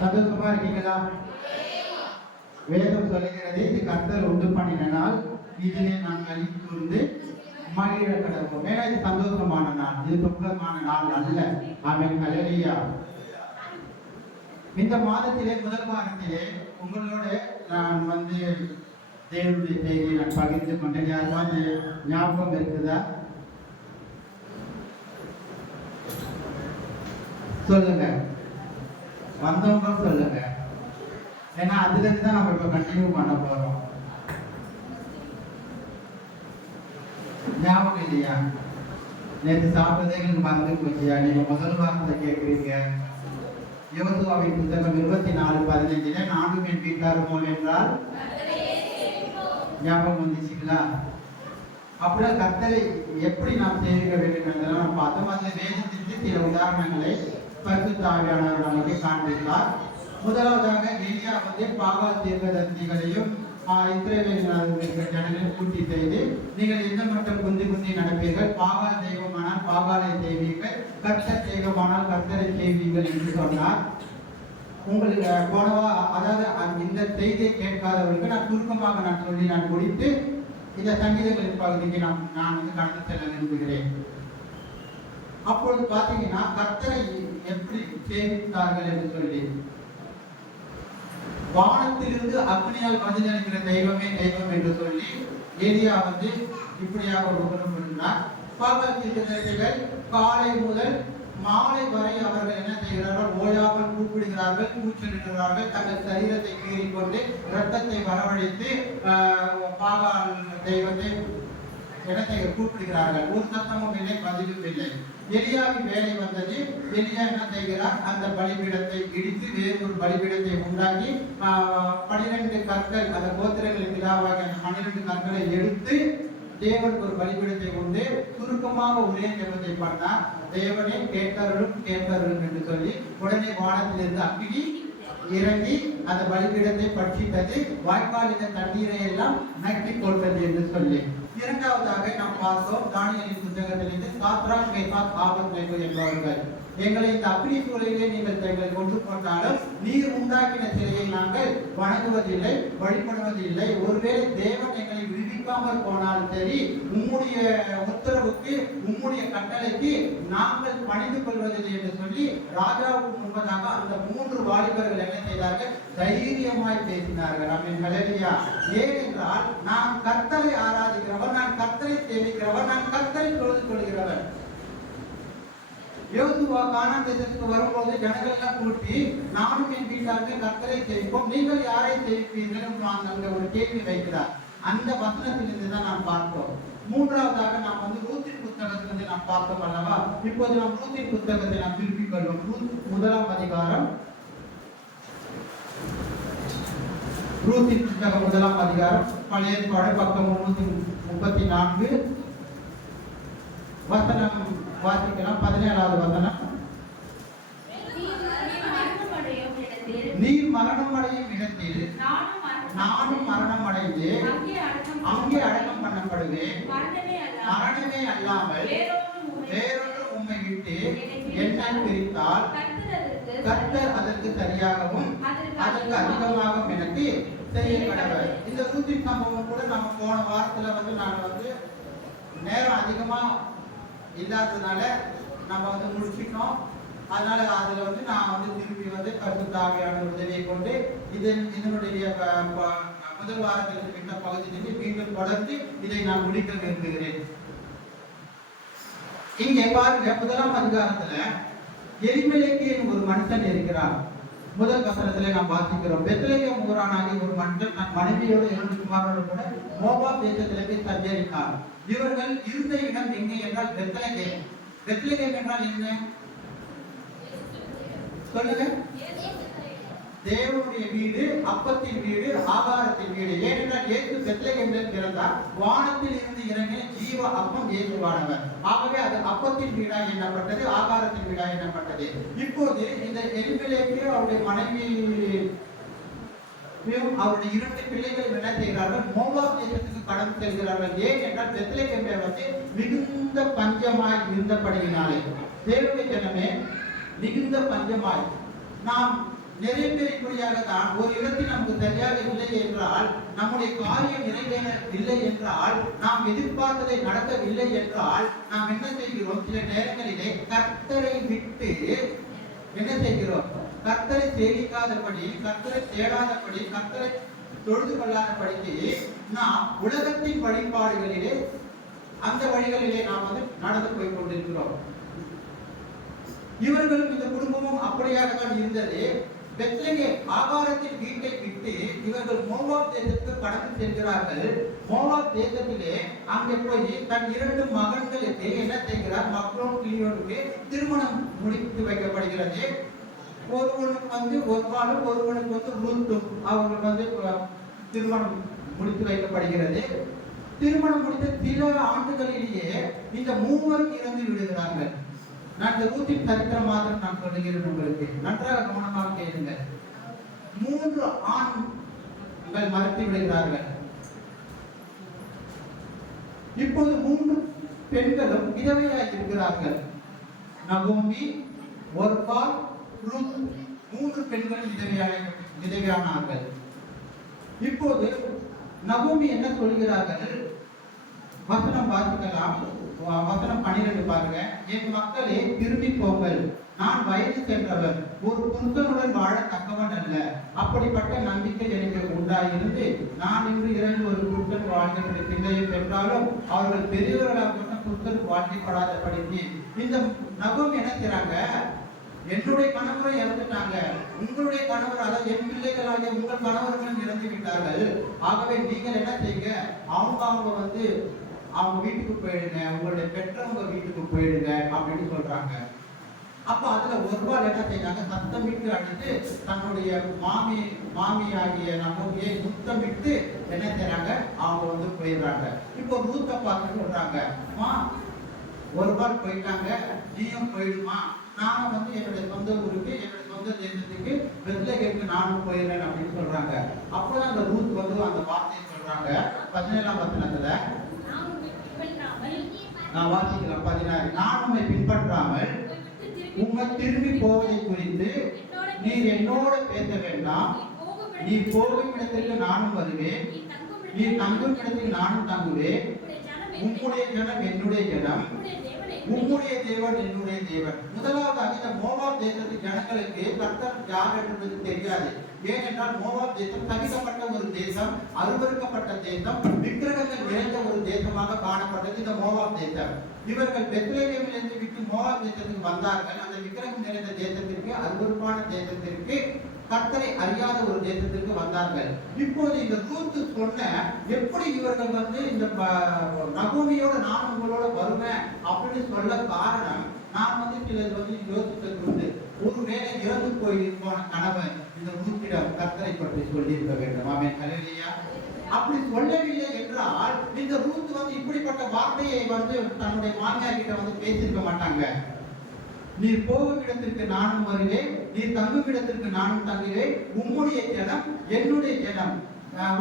சந்தோஷமா இருக்கீங்களா? வேதம் சொல்லுகிறது, இது கர்த்தர் உண்டு பண்ணின நாள், இதிலே நாங்கள் அழித்து கூர்ந்து மகிழ கடப்போம். ஏன்னா இது சந்தோஷமான நாள், இது துக்கமான நாள் அல்ல. ஆமென். ஹல்லேலூயா. இந்த மாதத்திலே முதல் வாரத்திலே உங்களோட நான் தேவனுடைய செய்தியை நான் பகிர்ந்து கொண்டேன். யாருக்காவது ஞாபகம் இருக்குதா? சொல்லுங்க, வந்தவங்க சொல்லுங்க. ஏன்னா அதுல இருந்து தான் நம்ம இப்ப கண்டினியூ பண்ண போறோம். ஞாபகம் இல்லையா? நேற்று சாப்பிட்டதே எங்களுக்கு மறந்து போச்சியா? நீங்க முதல் வாரத்தை கேட்குறீங்க. யோசுவாவின் புத்தகம் 24:15 நானும் என் வீட்டாருமோ என்றால் ஞாபகம் வந்துச்சுங்களா? அப்படியே கர்த்தரை எப்படி நாம் சேவிக்க வேண்டும் என்றெல்லாம் நாம் பார்த்தோம். அதுல வேதத்திற்கு சில உதாரணங்களை பரிசுத்த ஆவியானவர் நமக்கு காண்பித்தார். முதலாவதாக எலியா பாகால் தீர்க்கதரிசிகளையும் இஸ்ரவேல் ஜனங்களை கூட்டி செய்து, நீங்கள் எந்த மட்டும் குந்தி நடப்பீர்கள், பாகால் தெய்வமானால் பாகாலை செய்வீர்கள், கர்த்தர் தெய்வமானால் கர்த்தரை செய்வீர்கள் என்று சொன்னார். உங்களுக்கு போனவா, அதாவது இந்த செய்தியை கேட்காதவர்களுக்கு நான் சுருக்கமாக நான் சொல்லி நான் முடித்து இந்த சங்கீதங்களின் பகுதிக்கு நான் கடந்து செல்ல விரும்புகிறேன். அப்பொழுது பார்த்தீங்கன்னா கர்த்தரை எப்படி சேவித்தார்கள் என்று சொல்லி, வானத்திலிருந்து அக்னியால் பதிலளிக்கிற தெய்வமே தெய்வம் என்று சொல்லி எலியா இப்படியாக ஒரு உபரம் பண்ணினார். பாகால் தீர்க்கதரிசிகள் காலை முதல் மாலை வரை அவர்கள் என்ன செய்கிறார்கள்? ஓயாமல் கூப்பிடுகிறார்கள், கூச்சலிடுகிறார்கள், தங்கள் சரீரத்தை கீறிக்கொண்டு இரத்தத்தை வரவழைத்து பாகால் தெய்வத்தை இடத்தை கூப்பிடுகிறார்கள். ஒரு சத்தமும் இல்லை, பதிலும் இல்லை. எலியாவின் வேலை வந்தது. எலியா என்ன செய்கிறார்? அந்த பலிபீடத்தை இடித்து வேறு ஒரு பலிபீடத்தை உண்டாக்கி 12 கற்கள், அந்த கோத்திரங்களுக்கு இலாவாக 12 கற்களை எடுத்து தேவனுக்கு ஒரு பலிபீடத்தை கொண்டு சுருக்கமாக ஒரே ஜெபத்தை பண்ணார். தேவனே கேட்கருளும் என்று சொல்லி உடனே வானத்திலிருந்து அக்கினி இறங்கி அந்த பலிபீடத்தை பட்சித்தது, வாய்க்காலின தண்ணீரை எல்லாம் நக்கி கொள்வது என்று சொல்லி. இரண்டாவதாக நாம் பார்த்தோம், தானியேலின் புத்தகத்திலிருந்து சாத்ராக், மேசாக், ஆபத்நேகோ என்பவர்கள், எங்களை இந்த அக்னி சூளையிலே நீங்கள் எங்களை கொண்டு போட்டாலும் நீர் உண்டாக்கின சிலையை நாங்கள் வணங்குவதில்லை, வழிபடுவதில்லை. ஒருவேளை தேவன் எங்களை விடுவிக்காமல் போனாலும் சரி, உம்முடைய உத்தரவுக்கு, உம்முடைய கட்டளைக்கு நாங்கள் பணிந்து கொள்வதில்லை என்று சொல்லி ராஜாவுக்கு முன்பதாக அந்த 3 வாலிபர்கள் என்ன செய்தார்கள்? தைரியமாய் பேசினார்கள். அப்படின்னு ஹல்லேலூயா. ஏனென்றால் நான் கர்த்தரை ஆராதிக்கிறவர், நான் கர்த்தரை சேவிக்கிறவர், நான் கர்த்தரை தொழுது கொள்கிறவர். யோசுவா கானான் தேசத்துக்கு வரும்போது ஜனங்கள் எல்லாம் கூட்டி, நானும் என் வீட்டாருக்கு கர்த்தரை சேவிப்போம், நீங்கள் யாரை சேவிப்பீர்கள் அங்க ஒரு கேள்வி வைக்கிறார். அந்த வசனத்திலிருந்து தான் நாம் பார்த்தோம். மூன்றாவதாக நாம் ரூத்தின் புத்தகத்திலிருந்து நாம் பார்த்தோம் அல்லவா? இப்போது நாம் ரூத்தின் புத்தகத்தை நாம் திருப்பிக் கொள்வோம். முதலாம் அதிகாரம், ரூத்தின் புத்தகம் 1ஆம் அதிகாரம், பழைய ஏற்பாடு பக்கம் 334 வசனம் வாசிக்கலாம். 17வது வசனம். நீர் மரணம் அடையும் இடத்தில் நானும் மரணம் அடைந்து அங்கே அடக்கம் பண்ணப்படுவேன். மரணமே அல்லாமல் வேறொன்று உம்மை விட்டு என்ன பிரித்தால் கர்த்தர் அதற்கு சரியாகவும் அதற்கு அதிகமாகவும் எனக்கு செய்ய கடவர். இந்த ரூத்தின் சம்பவம் கூட நம்ம போன வாரத்துல நான் நேரம் அதிகமா இல்லாததுனால நம்ம முடிச்சிட்டோம். அதனால அதுல நான் திருப்பி பரிசுத்த ஆவியானவர் உதவியை கொண்டு இதனுடைய முதல் வாரத்திற்கு விட்ட பகுதியிலிருந்து மீண்டும் தொடர்ந்து இதை நான் முடிக்க விரும்புகிறேன். இங்கே பாருங்க, 1ஆம் அதிகாரத்துல எலிமெலேக்கு ஒரு மனுஷன் இருக்கிறார். முதல் வசனத்திலே நாம் வாசிக்கிறோம், பெத்லகேம் ஊரானாகிய ஒரு மனுஷன் தன் மனைவியோடு 2 குமாரோடு கூட மோவாப் தேசத்திலே போய் சஞ்சரித்தார். இவர்கள் இருந்த இடம் எங்கே என்றால் பெத்லகேம். பெத்லகேம் என்றால் என்ன சொல்லுங்க? தேவனுடைய வீடு, அப்பத்தின் வீடு, ஆகாரத்தின் வீடு. ஏனென்றால் இயேசு பெத்லகேமில் பிறந்தார். வானத்தில் இருந்து இறங்கின ஜீவ அப்பம் இயேசுவானவர். ஆகவே அது அப்பத்தின் வீடா எண்ணப்பட்டது, ஆகாரத்தின் வீடா எண்ணப்பட்டது. இப்போது இந்த எலிமெலேக்கு அவருடைய மனைவி அவருடைய 2 பிள்ளைகள் என்ன செய்கிறார்கள்? மோவாப் தேசத்துக்கு கடந்து செல்கிறார்கள். ஏன் என்றால் பெத்லகேமில் வந்து மிகுந்த பஞ்சமாய் இருந்தபடியினாலே. தேவனுடைய ஜனமே, மிகுந்த பஞ்சமாய் நாம் நிறைய பேர் இப்படியாக தான் ஒரு இடத்தில் நமக்கு சரியாக இல்லை என்றால், நம்முடைய காரியம் நிறைவேறவில்லை என்றால், நாம் எதிர்பார்த்ததை நடக்கவில்லை என்றால், நாம் என்ன செய்கிறோம்? சில நேரங்களிலே கர்த்தரை விட்டு என்ன செய்கிறோம்? கர்த்தரை சேவிக்காதபடி, கர்த்தரை தேடாதபடி, கர்த்தரை தொழுது கொள்ளாதபடிக்கு நாம் உலகத்தின் வழிபாடுகளிலே, அந்த வழிகளிலே நாம் வந்து நடந்து போய் கொண்டிருக்கிறோம். இவர்களும் இந்த குடும்பமும் அப்படியாக தான் இருந்தது. பெத்லகேம் ஆகாரத்தின் வீட்டை விட்டு இவர்கள் மோவாப் தேசத்துக்கு கடந்து செல்கிறார்கள். மோவாப் தேசத்திலே அங்கே போய் தன் 2 மகன்களுக்கு என்ன செய்கிறார்? மக்லோன் கிளியோனுக்கு திருமணம் முடித்து வைக்கப்படுகிறது. ஒருவனுக்கு வந்து ஒருவாலும், ஒருவனுக்கு வந்து ரூத்தும் அவர்கள் வந்து திருமணம் முடித்து வைக்கப்படுகிறது. திருமணம் முடித்த சில ஆண்டுகளிலேயே இந்த 3 இறந்து விடுகிறார்கள். நான் இந்த ரூத்தின் சரித்திரம் மாத்திரம் நான் சொல்லுகிறேன் உங்களுக்கு. நன்றாக கவனமாக கேளுங்க. 3 ஆண்கள் மறுத்து விடுகிறார்கள். இப்போது 3 பெண்களும் விதவையாய் இருக்கிறார்கள். நகோமி, ஒர்பால், ரூத், 3 பெண்களும் விதவையானார்கள். இப்போது நகோமி என்ன சொல்கிறார்கள்? வசனம் வாசிக்கலாம். வசனம் 12 பாருங்க. என் மக்களே, திரும்பி போங்கள். நான் வயது சென்றவர், ஒரு புருஷனுடன் வாழ தக்கவன் அல்ல. அப்படிப்பட்ட நம்பிக்கை எனக்கு உண்டாயிருந்து நான் இன்று இரண்டு ஒரு புருஷன் வாழ்கின்ற பிள்ளையை பெற்றாலும் அவர்கள் பெரியவர்களாக புருஷன் வாழ்க்கைப்படாதபடிக்கு. இந்த நகோமி என்ன செய்றாங்க? என்னுடைய கணவரை இறந்துட்டாங்க, உங்களுடைய கணவர், அதாவது என் பிள்ளைகளாகிய உங்கள் கணவர்களும் இறந்து விட்டார்கள். ஆகவே நீங்கள் என்ன செய்யுங்க? அவங்க வந்து அவங்க வீட்டுக்கு போயிடுங்க, உங்களுடைய பெற்றவங்க வீட்டுக்கு போயிடுங்க அப்படின்னு சொல்றாங்க. அப்ப அதுல ஒருவாள் என்ன செய்யறாங்க? சத்தமிட்டு அடித்து தன்னுடைய மாமி ஆகிய நகோமியை முத்தமிட்டு என்ன செய்யறாங்க? அவங்க வந்து போயிடுறாங்க. இப்போ ரூத்தை பார்த்து சொல்றாங்க, ஒருவாள் போயிட்டாங்க, நீயும் போயிடுமா, நானும் வந்து என்னுடைய சொந்த ஊருக்கு, என்னுடைய சொந்த தேசத்துக்கு பெத்லகேமுக்கு நானும் போயிடுறேன் அப்படின்னு சொல்றாங்க. அப்பதான் அந்த ரூத் வந்து அந்த வார்த்தையை சொல்றாங்க. 17ஆம் வசனத்துல நான் வாசிக்கலாம். 16. நான் உம்மை பின்பற்றாமல் உம்மை திரும்பி போவதை குறித்து நீர் என்னோட பேச வேண்டாம். நீ போகும் இடத்திற்கு நானும் வருவேன், நீ தங்கும் இடத்திற்கு நானும் தங்குவேன். உம்முடைய ஜனம் என்னுடைய ஜனம், உம்முடைய தேவன் என்னுடைய தேவன். முதலாவதாக இந்த மோவாப் தேசத்து ஜனங்களுக்கு கர்த்தர் யார் என்பது தெரியாது. ஏனென்றால் மோவாப் தேசம் தவிக்கப்பட்ட ஒரு தேசம், அருவருக்கப்பட்ட தேசம், விக்கிரகங்கள் நிறைந்த ஒரு தேசமாக காணப்பட்டது இந்த மோவாப் தேசம். இவர்கள் பெத்லகேமிலிருந்து விட்டு மோவாப் தேசத்துக்கு வந்தார்கள். அந்த விக்கிரகம் நிறைந்த தேசத்திற்கு, அருவருப்பான தேசத்திற்கு, கர்த்தரை அறியாத ஒரு தேசத்திற்கு வந்தார்கள். இப்போது இந்த ரூத் சொன்ன எப்படி இவர்கள் வந்து இந்த நகோமியோட நான் உங்களோட வருவேன் அப்படின்னு சொல்ல காரணம், நான் வந்து சிலர் வந்து யோசித்தது உண்டு. ஒருவேளை இறந்து போயிருப்பான கணவன் இந்த ரூத்திடம் கர்த்தரை பற்றி சொல்லி இருக்க வேண்டும். ஆமென், ஹல்லேலூயா. அப்படி சொல்லவில்லை என்றால் இந்த ரூத் வந்து இப்படிப்பட்ட வார்த்தையை வந்து தன்னுடைய மாமியார் கிட்ட வந்து பேசியிருக்க மாட்டாங்க. நீ போகும் இடத்திற்கு நானும் வருவேன், நீ தங்கும் இடத்திற்கு நானும் தங்குவேன். உம்முடைய ஜனம் என்னுடைய ஜனம்,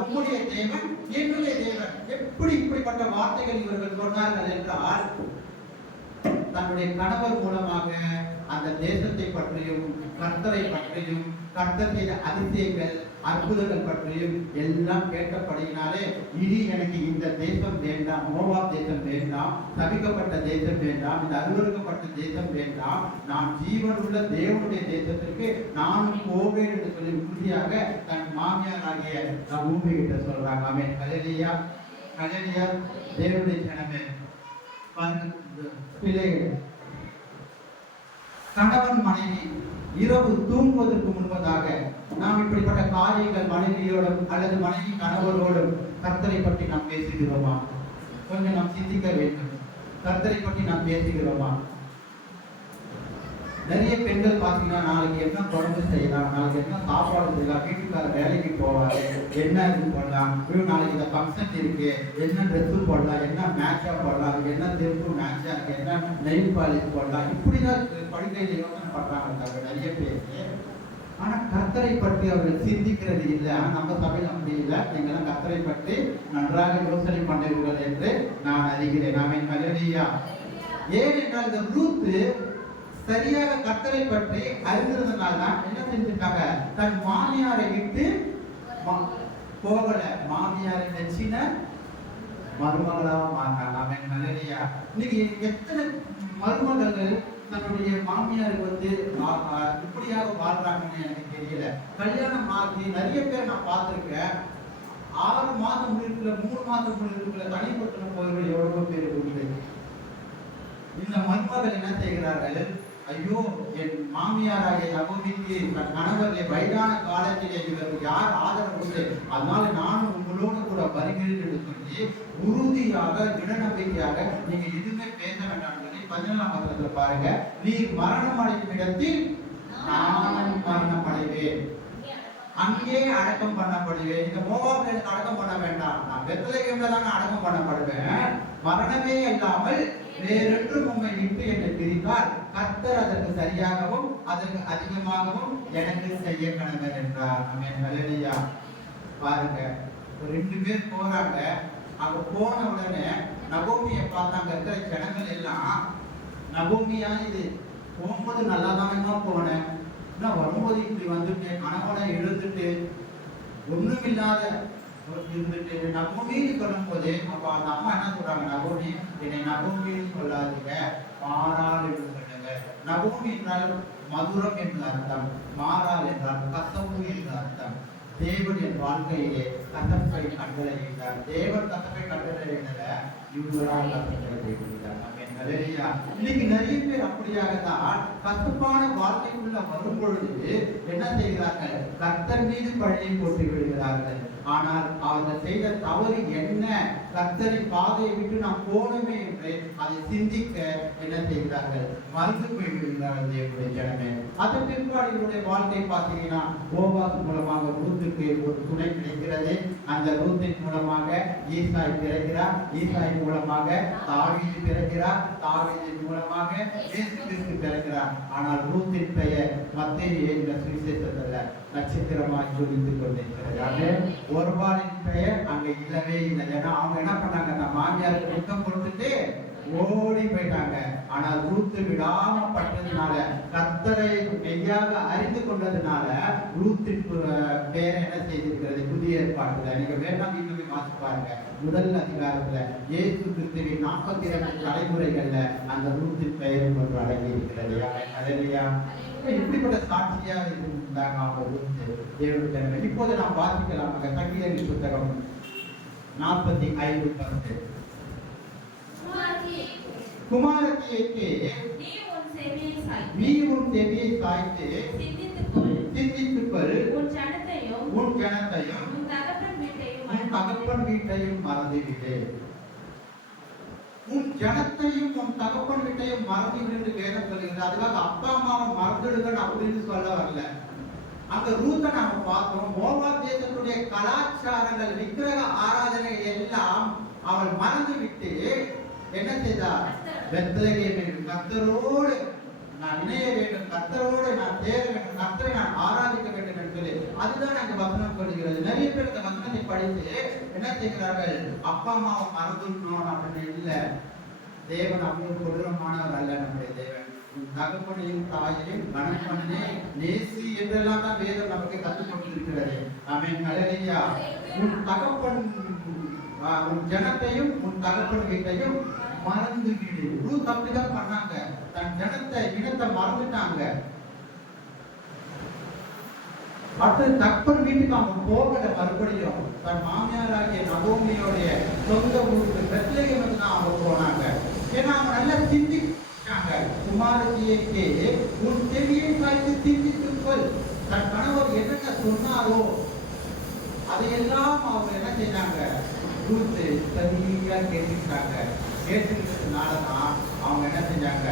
உம்முடைய தேவன் என்னுடைய தேவன். எப்படி இப்படிப்பட்ட வார்த்தைகள் இவர்கள் சொன்னார்கள் என்றால், தன்னுடைய கணவர் மூலமாக அந்த தேசத்தை பற்றியும், கர்த்தரை பற்றியும், கர்த்தர் செய்த அதிசயங்கள், அற்புதங்கள் பற்றியும் எல்லாம் கேட்டபடியினாலே, இனி எனக்கு இந்த தேசம் வேண்டாம், மோவாப் தேசம் வேண்டாம், சபிக்கப்பட்ட தேசம் வேண்டாம், இந்த அருவருக்கப்பட்ட தேசம் வேண்டாம், நான் ஜீவனுள்ள தேவனுடைய தேசத்திற்கு நானும் போவேன் என்று சொல்லி உறுதியாக தன் மாமியார் ஆகிய நகோமி கிட்ட சொல்றாங்க. ஆமென், ஹல்லேலூயா, ஹல்லேலூயா. தேவனுடைய ஜனமே, பிள்ளைகள், கணவன் மனைவி இரவு தூங்குவதற்கு முன்பதாக நாம் இப்படிப்பட்ட காரியங்கள் மனைவியோடும் அல்லது மனைவி கணவரோடும் கர்த்தரை பற்றி நாம் பேசுகிறோமா? கொஞ்சம் நாம் சிந்திக்க வேண்டும். கர்த்தரை பற்றி நாம் பேசுகிறோமா? நிறைய பெண்கள் பார்த்தீங்கன்னா நாளைக்கு என்ன குழம்பு செய்யலாம், நாளைக்கு என்ன சாப்பாடு செய்யலாம், வீட்டுக்கார வேலைக்கு போவாரு, என்ன இது பண்ணலாம், நாளைக்கு இந்த ஃபங்க்ஷன் இருக்கு, என்ன ட்ரெஸ்ஸு போடலாம், என்ன மேட்சா போடலாம், அதுக்கு என்ன திருப்பு மேட்சா இருக்கு, என்ன நெயில் பாலிஷ் போடலாம், இப்படிதான் படுக்கையில யோசனை பண்றாங்க நிறைய பேர். ஆனா கர்த்தரை பற்றி அவர்கள் சிந்திக்கிறது இல்லை. ஆனா நம்ம சபையில் அப்படி இல்லை. நீங்களாம் கர்த்தரை பற்றி நன்றாக யோசனை பண்ணுவீர்கள் என்று நான் அறிகிறேன். ஆமென் ஹல்லேலூயா. ஏனென்றால் இந்த ரூத் சரியாக கர்த்தரை பற்றி அறிந்ததுனால தான் என்ன செஞ்சிருக்காங்க, தன் மாமியாரை விட்டு போகல, மாமியாரை நெச்சின மருமகளா மாறினாங்க. ஆமென் ஹல்லேலூயா. இன்னைக்கு எத்தனை மருமகள் தன்னுடைய மாமியாருக்கு வந்து இப்படியாக வாழ்றாங்கன்னு எனக்கு தெரியல. கல்யாணம் ஆகி நிறைய பேர் நான் பார்த்திருக்கேன். 6 மாதம் முடிவுக்குள்ள 3 மாதம் முடிவுக்குள்ள தனிப்பட்ட போயவர்கள் எவ்வளவோ பேர் உண்டு. இந்த மருமகள் என்ன செய்கிறார்கள், ஐயோ என் மாமியாராகிய நகோமிக்கு தன் கணவரை வயதான காலத்திலே இவருக்கு யார் ஆதரவு உண்டு, அதனால நானும் உங்களோடு கூட வருகிறேன் என்று சொல்லி உறுதியாக திட நம்பிக்கையாக நீங்க எதுவுமே பேச வேண்டாம் சொல்லி 17ஆம் வசனத்துல பாருங்க, நீ மரணம் அடையும் இடத்தில் நானும் மரணம் அடைவேன், அங்கே அடக்கம் பண்ணப்படுவேன். இந்த மோவாபில் எனக்கு அடக்கம் பண்ண வேண்டாம், நான் பெத்லகேம்ல தான் அடக்கம் பண்ணப்படுவேன். மரணமே இல்லாமல் வேறொன்றும் உம்மை விட்டு என்னை பிரித்தால் கர்த்தர் அதற்கு சரியாகவும் அதற்கு அதிகமாகவும் எனக்கு செய்ய கடவர் என்றார். ஆமென் ஹல்லேலூயா. பாருங்க, 2 பேர் போறாங்க. அங்க போன உடனே நகோமியை பார்த்தாங்க இருக்கிற ஜனங்கள் எல்லாம், நகோமியா இது போகும்போது நல்லா தானமா போனேன், வரும்போது இப்படி வந்துட்டு கணவனை எழுந்துட்டு ஒண்ணுமில்லாத இருந்துட்டு நகோமின்னு சொல்லும் போது அப்ப அந்த அம்மா என்ன சொல்றாங்க, நகோமி என்னை நகோமின்னு சொல்லாதீங்க, மாறால் என்று சொல்லுங்க. நகோமி என்றால் மதுரம் என்று அர்த்தம், மாறால் என்றால் கசப்பு என்று அர்த்தம். தேவன் என் வாழ்க்கையிலே கசப்பை கட்டளையிட்டார். தேவன் கசப்பை கட்டளையிடல, இவங்களால் கசப்பை செய்தார். இன்னைக்கு நிறைய பேர் அப்படியாகத்தான் கசப்பான வாழ்க்கைக்குள்ள வரும் பொழுது என்ன செய்கிறார்கள், கர்த்தர் மீது பழியை போட்டு விடுகிறார்கள். ஆனால் அவர்கள் செய்த தவறு என்ன, கர்த்தரின் பாதையை விட்டு நாம் போனோமே என்று அதை சிந்திக்க என்ன செய்கிறார்கள், மறந்து போய்விடுகிறார்கள் தேவனுடைய ஜனமே. அதன் பிற்பாடு இவருடைய வாழ்க்கை பார்த்தீங்கன்னா போவாஸ் மூலமாக ரூத்துக்கு ஒரு துணை கிடைக்கிறது. அந்த ரூத்தின் மூலமாக ஈசாய் பிறக்கிறார், ஈசாய் மூலமாக தாவீது பிறக்கிறார், தாவீதின் மூலமாக இயேசு கிறிஸ்து பிறக்கிறார். ஆனால் ரூத்தின் பெயர் மத்தேயு என்ற சுவிசேஷத்துல நட்சத்திரமாய் ஜொலித்துக் கொண்டிருக்கிறது. ஒருவாரின் பெயர் அங்க இல்லவே இல்லை. ஏன்னா அவங்க என்ன பண்ணாங்க, அந்த மாமியாருக்கு முத்தம் கொடுத்துட்டு ஓடி போயிட்டாங்க. ஆனால் ரூத்து விடாம பட்டதுனால, கர்த்தரை மெய்யாக அறிந்து கொண்டதுனால ரூத்தின் பேரை என்ன செய்திருக்கிறது, புதிய ஏற்பாட்டுல நீங்க வேண்டாம் இன்னுமே வாசி பாருங்க. முதல் அதிகாரத்துல இயேசு கிறிஸ்துவின் 42 தலைமுறைகள்ல அந்த ரூத்தின் பெயர் ஒன்று அடங்கி இருக்கிறது. ஹல்லேலூயா. இப்படிப்பட்ட சாட்சியா இருந்தாங்க அவங்க ரூத்து தேவனுடைய. இப்போது நாம் வாசிக்கலாம் சங்கீதங்களின் புத்தகம் 45:10. குமாரத்தியே நீ உன் செவியை சாய்த்து சிந்தித்துக்கொள், உன் ஜனத்தையும் உன் தகப்பன் வீட்டையும் மறந்துவிடு. உன் ஜனத்தையும் உன் தகப்பன் வீட்டையும் மறந்துவிடு என்று வேதம் சொல்லுகிறது. அதுக்காக அப்பா அம்மாவை மறந்துடுங்க அப்படின்னு சொல்ல வரல. அங்க ரூத்தை நாம பார்த்தோம். மோவாப் தேசத்துடைய கலாச்சாரங்கள், விக்கிரக ஆராதனை எல்லாம் அவள் மறந்து விட்டு என்ன செய்தார், பெத்லகேமில் கர்த்தரோடு நான் இணைய வேண்டும், கர்த்தரோடு நான் சேர வேண்டும், கர்த்தரை நான் ஆராதிக்க வேண்டும் என்று சொல்லி அதுதான் அந்த வசனம் சொல்லுகிறது. நிறைய பேர் இந்த வசனத்தை படித்து என்ன செய்கிறார்கள், அப்பா அம்மாவை மறந்துடணும் அப்படின்னு இல்லை. தேவன் அவ்வளவு கொடூரமானவர் அல்ல. நம்முடைய தேவன் தகப்பனையும் தாயையும் கணவனே நேசி என்றெல்லாம் தான் வேதம் நமக்கு கற்றுக் கொண்டிருக்கிறது. ஆமென் ஹல்லேலூயா. உன் தகப்பன் உன் ஜனத்தையும் உன் தகப்பன் வீட்டையும் மறந்து விடு. ரூத் அப்படிதான் பண்ணாங்க. தன் ஜனத்தை இனத்தை மறந்துட்டாங்க. அடுத்து தகப்பன் வீட்டுக்கு அவங்க போகல. மறுபடியும் தன் மாமியாராகிய நகோமியோடைய சொந்த ஊருக்கு பெத்லகேமுக்கு தான் அவங்க போனாங்க. ஏன்னா அவங்க நல்லா சிந்திச்சாங்க. குமாரத்தியே உன் செவியை சாய்த்து சிந்தித்துக்கொள். தன் கணவர் என்னென்ன சொன்னாரோ அதையெல்லாம் அவங்க என்ன செஞ்சாங்க, ரூத் சரியா கேட்டுக்கிட்டாங்க. கேட்டுக்கிட்டதுனாலதான் அவங்க என்ன செஞ்சாங்க,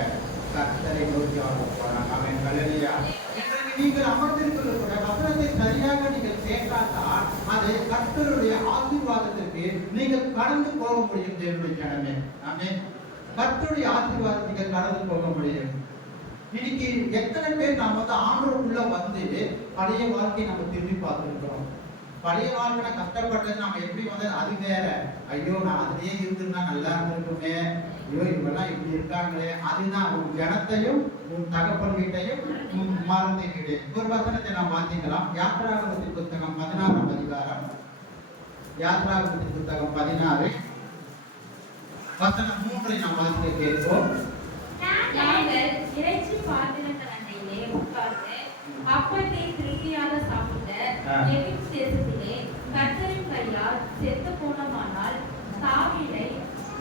கர்த்தரை நோக்கி அவங்க போனாங்க. அல்லேலூயா. இன்றைக்கு நீங்கள் அமர்ந்திருக்கிறது கூட வசனத்தை சரியாக நீங்கள் கேட்டால் அதை கர்த்தருடைய ஆசீர்வாதத்திற்கு நீங்கள் கடந்து போக முடியும். தேவனுடைய ஜனமே, ஆமென். கர்த்தருடைய ஆசீர்வாதத்தை நீங்கள் கடந்து போக முடியும். இன்னைக்கு எத்தனை பேர் நாம ஆண்டவருக்குள்ள வந்து பழைய வாழ்க்கையை நம்ம திரும்பி பார்த்துருக்கிறோம். பழைய வாழ்க்கை கஷ்டப்பட்டது நம்ம எப்படி வந்தது அது வேற. ஐயோ நான் அதுலயே இருந்திருந்தா நல்லா இருந்திருக்குமே, ஐயோ இவெல்லாம் இப்படி இருக்காங்களே, அதுதான் உன் ஜனத்தையும் உன் தகப்பன் வீட்டையும் மறந்து விடு. ஒரு வசனத்தை நாம் வாசிக்கலாம். யாத்ராகமத்தின் புத்தகம் 16ஆம் அதிகாரம், யாத்ராகமத்தின் புத்தகம் 16 வசனம் 3 நாம் வாசிக்க கேட்போம். நாங்கள் இறைச்சி பாத்திரங்கள் அண்டையிலே உட்கார்ந்து அப்பத்தை திருப்தியாக சாப்பிட்ட எகிப்து தேசத்திலே கர்த்தரின் கையால் செத்து போனோமானால் சாவிலை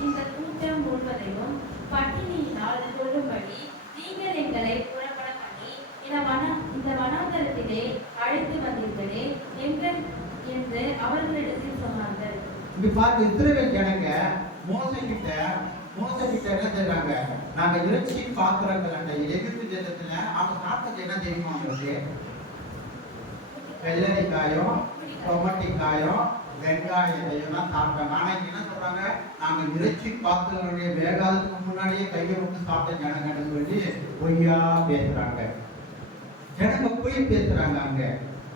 இந்த கூட்டம் முழுவதையும் பட்டினியினால் கொள்ளும்படி நீங்கள் எங்களை புறப்பட பண்ணி இந்த வனாந்தரத்திலே அழைத்து வந்தீர்களே எங்கள் என்று அவர்களிடத்தில் சொன்னார்கள். இப்படி பார்த்து இஸ்ரவேல் ஜனங்க மோசே கிட்ட என்ன செய்றாங்க? நாங்க இறைச்சி பாத்திரங்கள் அந்த எகிப்து தேசத்துல அவங்க சாப்பிட்டது என்ன தெரியுமா? அவங்களுக்கு வெள்ளரிக்காயும் டொமட்டிக்காயும் வெங்காயத்தையும் தான் சாப்பிட்டாங்க. ஆனா இங்க என்ன சொல்றாங்க? நாங்க இறைச்சி பாத்திரங்களுடைய வேகாததுக்கு முன்னாடியே கையை விட்டு சாப்பிட்ட ஜனங்கன்னு சொல்லி பொய்யா பேசுறாங்க. ஜனங்க பொய் பேசுறாங்க. அங்க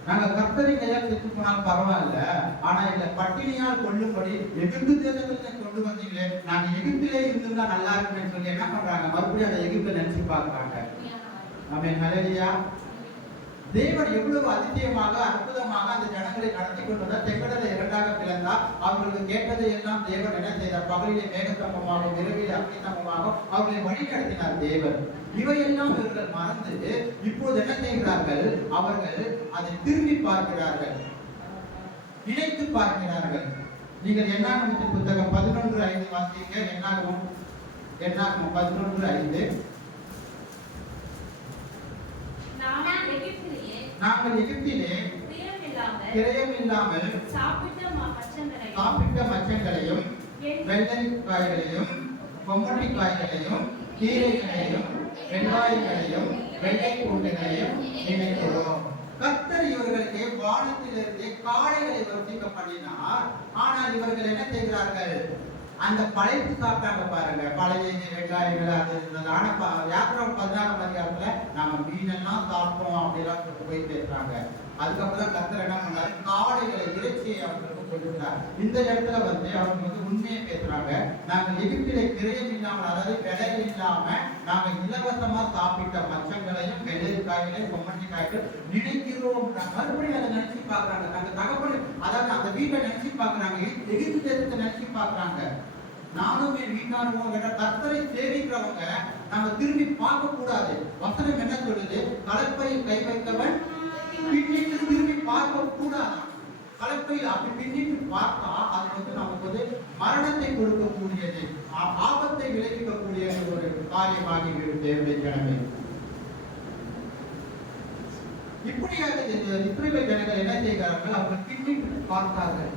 நாங்க கர்த்தரின் கையால் செத்து போனாலும் பரவாயில்ல, ஆனா இந்த பட்டினியால் கொள்ளும்படி எகிப்து தேசத்துல கொண்டு வந்தீங்களே, நாங்க எகிப்திலே இருந்திருந்தா நல்லா இருக்குன்னு சொல்லி என்ன பண்றாங்க? மறுபடியும் அந்த எகிப்தை நினைச்சு பார்க்கறாங்க. ஆமென், ஹல்லேலூயா. தேவன் எவ்வளவு அதிசயமாக அற்புதமாக அந்த ஜனங்களை நடத்தி கொண்டு தெக்கடலை இரண்டாக பிளந்தா அவர்களுக்கு கேட்டதை எல்லாம் தேவன் என்ன செய்தார்? பகலிலே மேகஸ்தம்பமாக, இரவிலே அக்னிஸ்தம்பமாக அவர்களை வழி நடத்தினார் தேவன். இவையெல்லாம் இவர்கள் மறந்து இப்போது என்ன செய்கிறார்கள்? அவர்கள் அதை திரும்பி பார்க்கிறார்கள், நினைத்து பார்க்கிறார்கள். நீங்கள் என்னாகமத்தின் புத்தகம் 11:5 வாசிங்க. என்னாகமம் 11:5. நாங்கள் எகிப்திலே கிரயமில்லாமல் சாப்பிட்ட மச்சங்களையும் வெள்ளரிக்காய்களையும் கொம்மட்டிக்காய்களையும் கீரைகளையும் வெங்காயங்களையும் வெள்ளை பூண்டுகளையும் நினைக்கிறோம். கர்த்தர் இவர்களுக்கு வானத்திலிருந்து காளைகளை வர்த்திக்க பண்ணினார். ஆனால் இவர்கள் என்ன செய்கிறார்கள்? அந்த பழைப்பு சாப்பிட்டாங்க பாருங்க, பழைய வெங்காயங்கள் அது இருந்தது. ஆனா யாத்திராகமம் 16ஆம் அதிகாரத்துல நாம மீனெல்லாம் சாப்பிட்டோம் அப்படிலாம் போய் பேசுறாங்க. அதுக்கப்புறம் கர்த்தர் என்ன பண்ணாரு? காளைகளை இறைச்சியை அவர்களுக்கு கொடுத்தார். இந்த இடத்துல வந்து அவங்க உண்மையை பேசுறாங்க. நாங்கள் எகிப்திலே கிரயம் இல்லாமல், அதாவது விலை இல்லாம நாங்க இலவசமா சாப்பிட்ட மச்சங்களையும் வெள்ளரிக்காய்களையும் கொம்மட்டிக்காய்கள் நினைக்கிறோம். மறுபடியும் அதை நினைச்சு பாக்குறாங்க. அந்த தகப்பனை, அதாவது அந்த வீட்டை நினைச்சு பாக்குறாங்க, எகிப்து தேசத்தை நினைச்சு பாக்குறாங்க. நானும் என் வீட்டானும் கர்த்தரை சேவிக்கிறவங்க நாம திரும்பி பார்க்க கூடாது. வசனம் என்ன சொல்லுது? கலப்பையில் கை வைத்தவன் பின்னிட்டு திரும்பி பார்க்க கூடாது. கலப்பையில் அப்படி பின்னிட்டு பார்த்தா அது வந்து நமக்கு வந்து மரணத்தை கொடுக்கக்கூடியது, ஆபத்தை விளைவிக்கக்கூடிய ஒரு காரியமாகி தேவனுடைய ஜனமே. இப்படியாக இஸ்ரவேல் ஜனங்கள் என்ன செய்கிறார்கள்? அவர்கள் பின்னிட்டு பார்த்தார்கள்.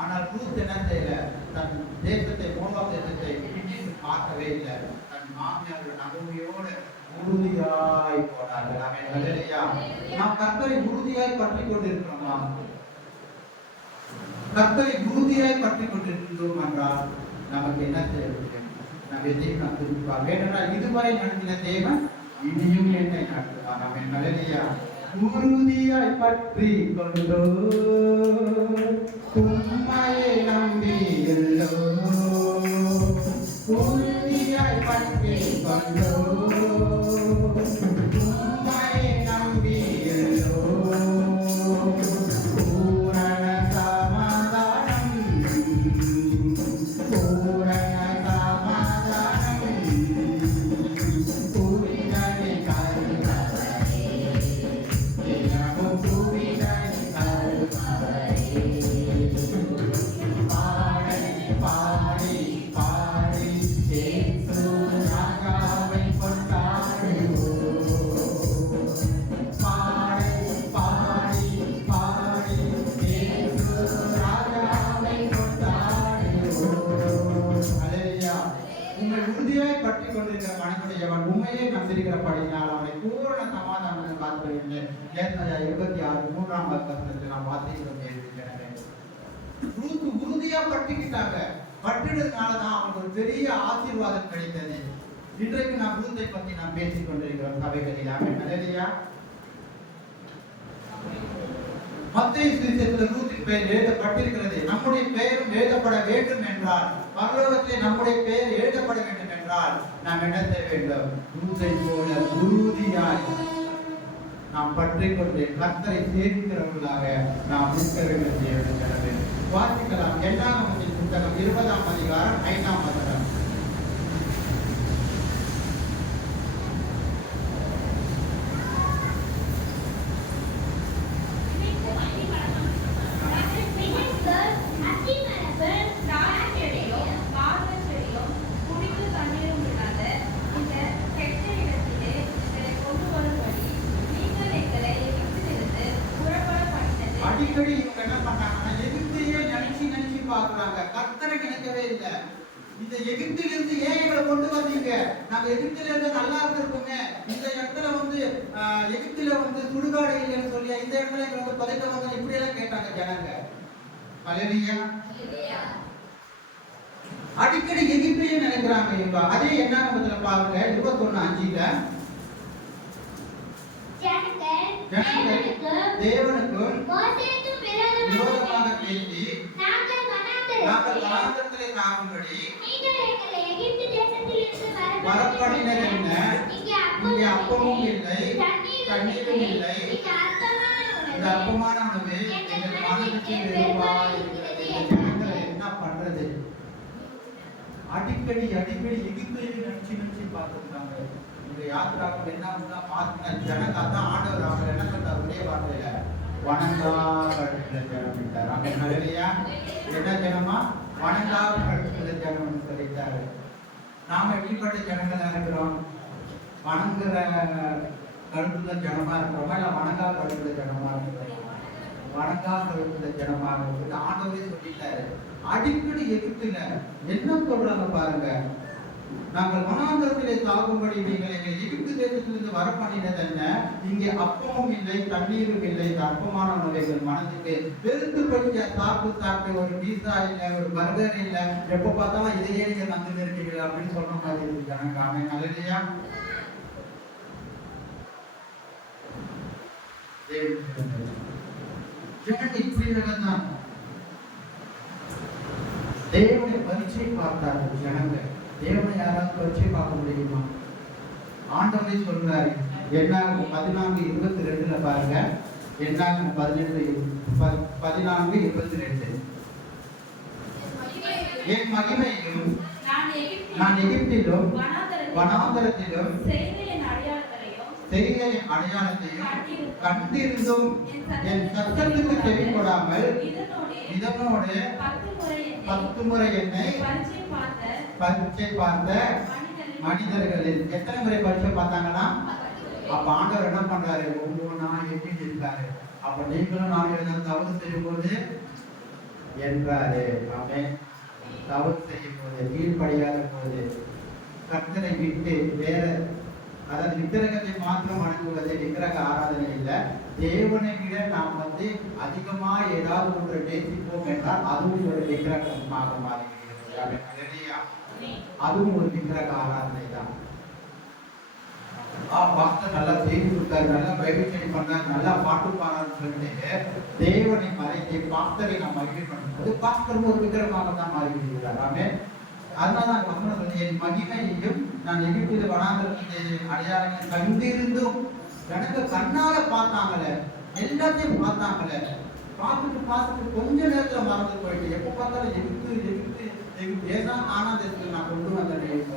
ஆனால் ரூத் என்ன செய்யல? தன் தேசத்தை, மோவாப் தேசத்தை பின்னிட்டு பார்க்கவே இல்லை. தன் மாமியார் நகமையோடு உறுதியாய் போனார்கள். ஆமென், ஹல்லேலூயா. நாம் கர்த்தரை உறுதியாய் பற்றி கொண்டிருக்கிறோமா? கர்த்தரை உறுதியாய் பற்றி கொண்டிருக்கிறோம் என்றால் நமக்கு என்ன செய்ய முடியும்? நாம் எதையும் நாம் திருப்பார். ஏனென்றால் இதுவரை நடத்தின தேவன் இனியும் என்னை நடத்துவார். ஆமென், ஹல்லேலூயா. உறுதியாய் பற்றி கொண்டோ உம்மையை நம்பியுள்ளோ, உறுதியாய் பற்றி கொண்டோ உம்மையை நம்பியுள்ளோ, பூரண சமாதானம், பூரண சமாதானம் பூவினி கருணை, தினமும் பூவினி கருணை. பாடி பாடி பாடி இயேசு ராஜாவை கொண்டு உண்மையை நம்பியிருக்கிறபடினால் அவனை பூரண சமாதானம் காத்துக்கொள்கின்றேன். 26 3ஆம் வசனத்தில் நாம் வாசிக்கிறோம். ரூத் உறுதியா பற்றிக்கிட்டாங்க. பற்றினதுனாலதான் அவனுக்கு ஒரு பெரிய ஆசீர்வாதம் கிடைத்தது. இன்றைக்கு நாம் ரூத்தை பற்றி நாம் பேசிக் கொண்டிருக்கிறோம் சபைகளில். அல்லேலூயா. மத்தேயு சுவிசேஷத்தில் ரூத்தின் பெயர் எழுதப்பட்டிருக்கிறது. நம்முடைய பெயரும் எழுதப்பட வேண்டும் என்றால், பரலோகத்திலே நம்முடைய பெயர் எழுதப்பட வேண்டும் என்றால் நாம் என்ன செய்ய வேண்டும்? ரூத்தை போல உறுதியாய் நாம் பற்றிக் கொண்டு கர்த்தரை சேவிக்கிறவர்களாக நாம் இருக்க வேண்டும் என்று வாசிக்கலாம். என்னாகமத்தின் புத்தகம் 20ஆம் அதிகாரம் 5ஆம் வசனம். அடிக்கடி இவங்க என்ன பண்ணாங்கன்னா எகிப்தையே நினைச்சு பாக்குறாங்க. கர்த்தரை நினைக்கவே இல்லை. இந்த எகிப்திலிருந்து ஏன் எங்களை கொண்டு வந்தீங்க? நாங்க எகிப்தில இருந்து நல்லா இருந்திருக்கோங்க. இந்த இடத்துல எகிப்தில சுடுகாடு இல்லைன்னு சொல்லி இந்த இடத்துல எங்களை பதைக்க வந்தோம் இப்படி எல்லாம் கேட்டாங்க ஜனங்க. அல்லேலூயா. அடிக்கடி எகிப்தையே நினைக்கிறாங்க இவங்க. அதே என்னாகமத்துல பாருங்க 21:5 தேவனுக்கும் விரோதமாக பேசி நாங்கள் வனாந்தரத்திலே சாகும்படி வரப்படினர் என்ன? இங்கே அப்பமும் இல்லை தண்ணீரும் இல்லை. இந்த அப்பமான உணவு எங்கள் மனதுக்கு வெறுப்பாய் இருக்கிறது. என்ன பண்றது? அடிக்கடி எகிப்தையே நினைச்சு பார்த்துருக்காங்க. இந்த யாத்திராக்கள் என்ன பார்த்தின ஜனங்க அதான் ஆண்டவர் அவங்க என்ன சொல்றாரு? ஒரே வார்த்தையில வணங்கா கழுத்துல ஜனம் விட்டார். அவங்க நல்லையா என்ன ஜனமா? வணங்கா கழுத்துல ஜனம் சொல்லிட்டாரு. நாம எப்படிப்பட்ட ஜனங்களா இருக்கிறோம்? வணங்குற கழுத்துல ஜனமா இருக்கிறோமா இல்ல வணங்கா கழுத்துல ஜனமா இருக்கிறோம்? வணங்கா கழுத்துல ஜனமா இருக்கிறது ஆண்டவரே சொல்லிட்டாரு. அடிக்கடி எகிப்துல என்ன சொல்றாங்க பாருங்க. நாங்கள் வனாந்தரத்திலே சாகும்படி நீங்கள் எங்கள் எகிப்து தேசத்திலிருந்து வரப்பண்ணினது என்ன? இங்கே அப்பமும் இல்லை தண்ணீரும் இல்லை. இந்த அற்பமான உணவைகள் மனதுக்கு வெறுத்து படிக்க சாப்பிட்டு ஒரு பீஸா இல்லை, ஒரு பர்கர் இல்லை, எப்ப பார்த்தாலும் இதையே நீங்க தந்து இருக்கீங்களா அப்படின்னு சொல்ற மாதிரி இருக்காங்க. அவன் நல்லையா இப்படிதான் தேவனை பரீட்சை பார்த்தார்கள் ஜனங்க. தேவனை யாராவது பரீட்சை பார்க்க முடியுமா? ஆண்டவரே சொல்றாரு. என்னாகும் 14:22 பாருங்க. என்னாகும் 14:22 என் மகிமையும் நான் எகிப்திலும் வனாந்தரத்திலும் செய்த என் அடையாளத்தையும் கண்டிருந்தும் என் சத்தத்துக்கு செவிப்படாமல் இதனோடு 10 முறை என்னை பரீட்சை பார்த்த மனிதர்களில் எத்தனை முறை பரீட்சை பார்த்தாங்கன்னா? அப்ப ஆண்டவர் என்ன பண்றாரு? ஒவ்வொன்றா எண்ணிட்டு இருக்காரு. அப்ப நீங்களும் நான் ஏதாவது தவறு செய்யும் போது என்றாரு. அவன் தவறு செய்யும் போது கீழ்படியாத போது கர்த்தரை விட்டு வேற அதாவது விக்கிரகத்தை மாத்திரம் வணங்குவதே விக்கிரக ஆராதனை இல்லை. தேவனை விட நாம் அதிகமா ஏதாவது ஒன்று நேசிப்போம் என்றால் அதுவும் ஒரு விக்கிரகமாக மாறுகிறது. அதுவும் ஒரு விக்கிரக ஆராதனை தான். பாஸ்டர் நல்லா செய்தி கொடுத்தாரு, நல்லா பைபிள் ஸ்டடி பண்ணாரு, நல்லா பாட்டு பாடுறாருன்னு சொல்லிட்டு தேவனை மறைத்து பாஸ்டரை நாம் மகிழ்ச்சி பண்ணுறோம். அது பாஸ்டர் ஒரு விக்கிரகமாக தான் மாறிவிடுகிறார். ஆமென். அதனால நான் சொல்லி என் மகிமையையும் நான் எகிப்தில வனாந்தரத்திலே அடையாளங்களை கண்டிருந்தும் எனக்கு கண்ணால பார்த்தாங்களே, எல்லாத்தையும் பார்த்தாங்களே, பார்த்துட்டு கொஞ்ச நேரத்துல மறந்து போயிட்டு எப்ப பார்த்தாலும் எகிப்து ஏதான் ஆனந்தத்தில் நான் கொண்டு வந்தேன்.